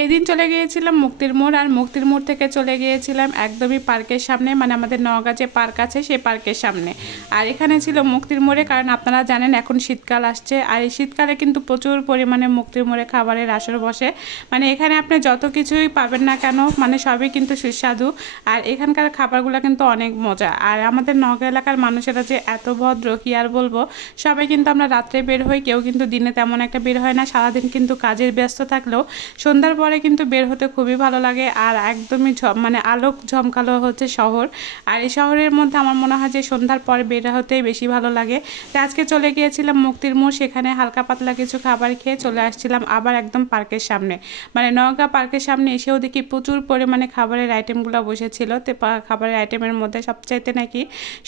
এই দিন চলে গিয়েছিলাম মুক্তির মোড়, আর মুক্তির মোড় থেকে চলে গিয়েছিলাম একদমই পার্কের সামনে, মানে আমাদের নওগাঁ যে পার্ক আছে সেই পার্কের সামনে। আর এখানে ছিল মুক্তির মোড়ে, কারণ আপনারা জানেন এখন শীতকাল আসছে, আর এই শীতকালে কিন্তু প্রচুর পরিমাণে মুক্তির মোড়ে খাবারের আসর বসে। মানে এখানে আপনি যত কিছুই পাবেন না কেন, মানে সবই কিন্তু সুস্বাদু। আর এখানকার খাবারগুলো কিন্তু অনেক মজা। আর আমাদের নওগাঁ এলাকার মানুষেরা যে এত ভদ্র কি আর বলবো। সবাই কিন্তু আমরা রাত্রে বের হই, কেউ কিন্তু দিনে তেমন একটা বের হয় না। সারাদিন কিন্তু কাজের ব্যস্ত থাকলেও সন্ধ্যার পরে কিন্তু বের হতে খুবই ভালো লাগে। আর একদমই মানে আলোক ঝমকালো হচ্ছে শহর। আর এই শহরের মধ্যে আমার মনে হয় যে সন্ধ্যার পরে বের হতেই বেশি ভালো লাগে। তো আজকে চলে গিয়েছিলাম মুক্তির মোড়, সেখানে হালকা পাতলা কিছু খাবার খেয়ে চলে আসছিলাম আবার একদম পার্কের সামনে। মানে নওগাঁ পার্কের সামনে এসেও দেখি প্রচুর পরিমাণে খাবারের আইটেমগুলো বসেছিল। তো খাবারের আইটেমের মধ্যে সবচাইতে নাকি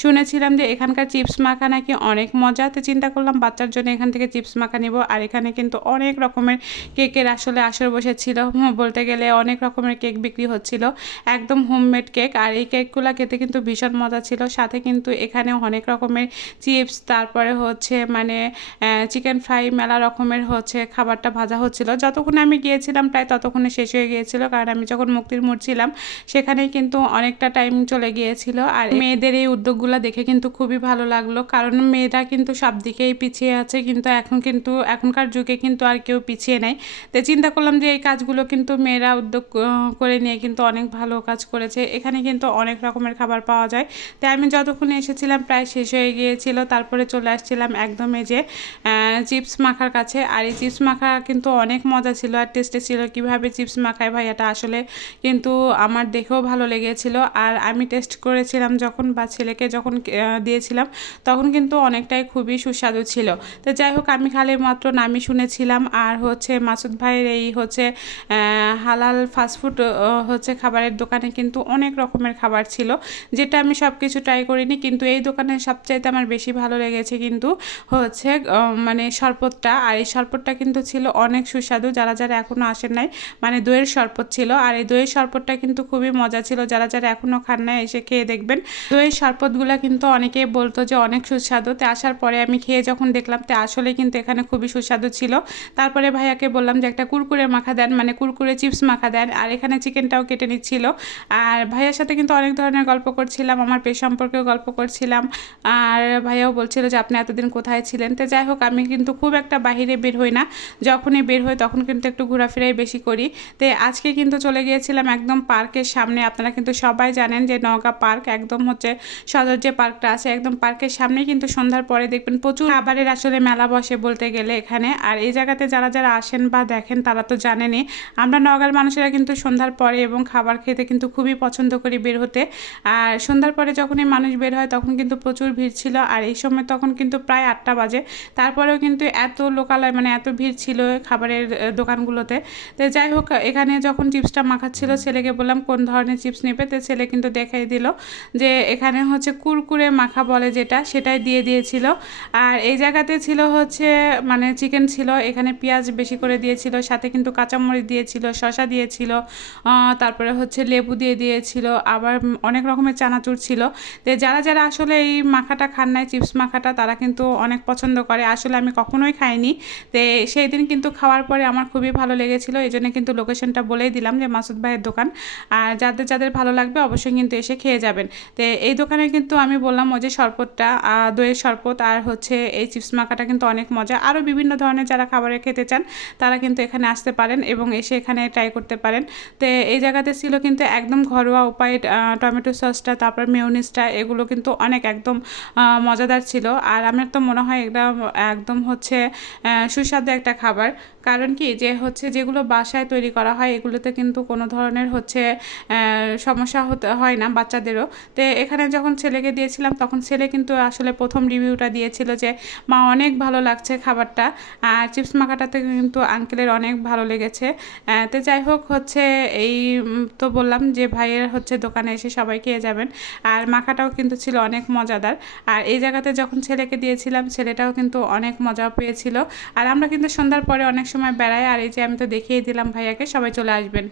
শুনেছিলাম যে এখানকার চিপস মাখা নাকি অনেক মজা। তো চিন্তা করলাম বাচ্চার জন্য এখান থেকে চিপস মাখা নিব। আর এখানে কিন্তু অনেক রকমের কেকের আসলে আসর বসেছিল, বলতে গেলে অনেক রকমের কেক বিক্রি হচ্ছিল, একদম হোমমেড কেক। আর এই কেকগুলো খেতে কিন্তু ভীষণ মজা ছিল। সাথে কিন্তু এখানে অনেক রকমের চিপস, তারপরে হচ্ছে মানে চিকেন ফ্রাই, মেলা রকমের হচ্ছে খাবারটা ভাজা হচ্ছিল। যতক্ষণে আমি গিয়েছিলাম প্রায় ততক্ষণে শেষ হয়ে গিয়েছিল, কারণ আমি যখন মুক্তির মোড় ছিলাম সেখানেই কিন্তু অনেকটা টাইম চলে গিয়েছিল। আর মেয়েদের এই উদ্যোগগুলো দেখে কিন্তু খুবই ভালো লাগলো, কারণ মেয়েরা কিন্তু সব দিকেই পিছিয়ে আছে, কিন্তু এখনকার যুগে কিন্তু আর কেউ পিছিয়ে নেই। তো চিন্তা করলাম যে এই কাজগুলো কিন্তু মেয়েরা উদ্যোগ করে নিয়ে কিন্তু অনেক ভালো কাজ করেছে। এখানে কিন্তু অনেক রকমের খাবার পাওয়া যায়। তাই আমি যতক্ষণে এসেছিলাম প্রায় শেষ হয়ে গিয়েছিল, তারপরে চলে আসছিলাম একদম এই যে চিপস মাখার কাছে। আর এই চিপস মাখা কিন্তু অনেক মজা ছিল আর টেস্টে ছিল। কীভাবে চিপস মাখায় ভাইয়াটা আসলে কিন্তু আমার দেখেও ভালো লেগেছিল। আর আমি টেস্ট করেছিলাম যখন, বা ছেলেকে যখন দিয়েছিলাম তখন কিন্তু অনেকটাই খুবই সুস্বাদু ছিল। তো যাই হোক, আমি খালি মাত্র নামই শুনেছিলাম। আর হচ্ছে মাসুদ ভাইয়ের এই হচ্ছে হালাল ফাস্টফুড হচ্ছে খাবারের দোকানে কিন্তু অনেক রকমের খাবার ছিল, যেটা আমি সব কিছু ট্রাই করিনি। কিন্তু এই দোকানের সবচাইতে আমার বেশি ভালো লেগেছে কিন্তু হচ্ছে মানে শরবতটা। আর এই শরবতটা কিন্তু ছিল অনেক সুস্বাদু। যারা যারা এখনও আসেন নাই, মানে দইয়ের শরবত ছিল। আর এই দইয়ের শরবতটা কিন্তু খুবই মজা ছিল। যারা যারা এখনও খান নাই এসে খেয়ে দেখবেন। দইয়ের শরবতগুলো কিন্তু অনেকেই বলতো যে অনেক সুস্বাদু। তো আসার পরে আমি খেয়ে যখন দেখলাম তো আসলে কিন্তু এখানে খুবই সুস্বাদু ছিল। তারপরে ভাইয়াকে বললাম যে একটা কুরকুরে মাখা দেন, মানে কুরকুরে চিপস মাখা দেন। আর এখানে চিকেনটাও কেটে নিচ্ছিল। আর ভাইয়ার সাথে কিন্তু অনেক ধরনের গল্প করছিলাম, আমার পেশ সম্পর্কেও গল্প করছিলাম। আর ভাইয়াও বলছিল যে আপনি এতদিন কোথায় ছিলেন। তো যাই হোক, আমি কিন্তু খুব একটা বাহিরে বের হই না, যখনই বের হই তখন কিন্তু একটু ঘোরাফেরাই বেশি করি। তো আজকে কিন্তু চলে গিয়েছিলাম একদম পার্কের সামনে। আপনারা কিন্তু সবাই জানেন যে নওগাঁ পার্ক একদম হচ্ছে সদর যে পার্কটা আছে একদম পার্কের সামনে, কিন্তু সন্ধ্যার পরে দেখবেন প্রচুর খাবারের আসলে মেলা বসে বলতে গেলে এখানে। আর এই জায়গাতে যারা যারা আসেন বা দেখেন তারা তো জানেনই, আমরা নওগাঁর মানুষেরা কিন্তু সন্ধ্যার পরে এবং খাবার খেতে কিন্তু খুবই পছন্দ করি বের হতে। আর সন্ধ্যার পরে যখনই মানুষ বের হয় তখন কিন্তু প্রচুর ভিড় ছিল। আর এই সময় তখন কিন্তু প্রায় 8টা বাজে, তারপরেও কিন্তু এত লোকালয়, মানে এত ভিড় ছিল খাবারের দোকানগুলোতে। তো যাই হোক, এখানে যখন চিপসটা মাখাচ্ছিল ছেলেকে বললাম কোন ধরনের চিপস নেবে। তো ছেলে কিন্তু দেখাই দিল যে এখানে হচ্ছে কুরকুরে মাখা বলে যেটা, সেটাই দিয়ে দিয়েছিল। আর এই জায়গাতে ছিল হচ্ছে মানে চিকেন ছিল, এখানে পেঁয়াজ বেশি করে দিয়েছিল, সাথে কিন্তু কাঁচামরিচ দিয়েছিল, শসা দিয়েছিল, তারপরে হচ্ছে লেবু দিয়ে দিয়েছিল, আবার অনেক রকমের চানাচুর ছিল। তো যারা যারা আসলে এই মাখাটা খান নাই, চিপস মাখাটা, তারা কিন্তু অনেক পছন্দ করে। আসলে আমি কখনোই খাইনি। তো সেই দিন কিন্তু খাওয়ার পরে আমার খুবই ভালো লেগেছিল, এই জন্য কিন্তু লোকেশনটা বলেই দিলাম যে মাসুদ ভাইয়ের দোকান। আর যাদের যাদের ভালো লাগবে অবশ্যই কিন্তু এসে খেয়ে যাবেন। তো এই দোকানে কিন্তু আমি বললাম ওই যে শরবতটা, দইয়ের শরবত আর হচ্ছে এই চিপস মাখাটা কিন্তু অনেক মজা। আরও বিভিন্ন ধরনের যারা খাবারে খেতে চান তারা কিন্তু এখানে আসতে পারেন এবং এসে এখানে ট্রাই করতে পারেন। তো এই জায়গাতে ছিল কিন্তু একদম ঘরোয়া উপায়ে টমেটো সসটা, তারপর মেয়োনিজটা, এগুলো কিন্তু অনেক একদম মজাদার ছিল। আর আমার তো মনে হয় একদম হচ্ছে সুস্বাদু একটা খাবার। কারণ কি যে হচ্ছে যেগুলো বাসায় তৈরি করা হয় এগুলোতে কিন্তু কোনো ধরনের হচ্ছে সমস্যা হতে হয় না বাচ্চাদেরও। তো এখানে যখন ছেলেকে দিয়েছিলাম তখন ছেলে কিন্তু আসলে প্রথম রিভিউটা দিয়েছিল যে মা অনেক ভালো লাগছে খাবারটা। আর চিপস মাখাটাতে কিন্তু আঙ্কেলের অনেক ভালো লেগেছে। তো যাই হোক হচ্ছে এই তো বললাম যে ভাইয়ের হচ্ছে দোকানে এসে সবাই খেয়ে যাবেন। আর মাখাটাও কিন্তু ছিল অনেক মজাদার। আর এই জায়গাতে যখন ছেলেকে দিয়েছিলাম ছেলেটাও কিন্তু অনেক মজা পেয়েছিল। আর আমরা কিন্তু সন্ধ্যার পরে অনেক সময় বেড়াই। আর এই যে আমি তো দেখিয়ে দিলাম ভাইয়াকে, সবাই চলে আসবেন।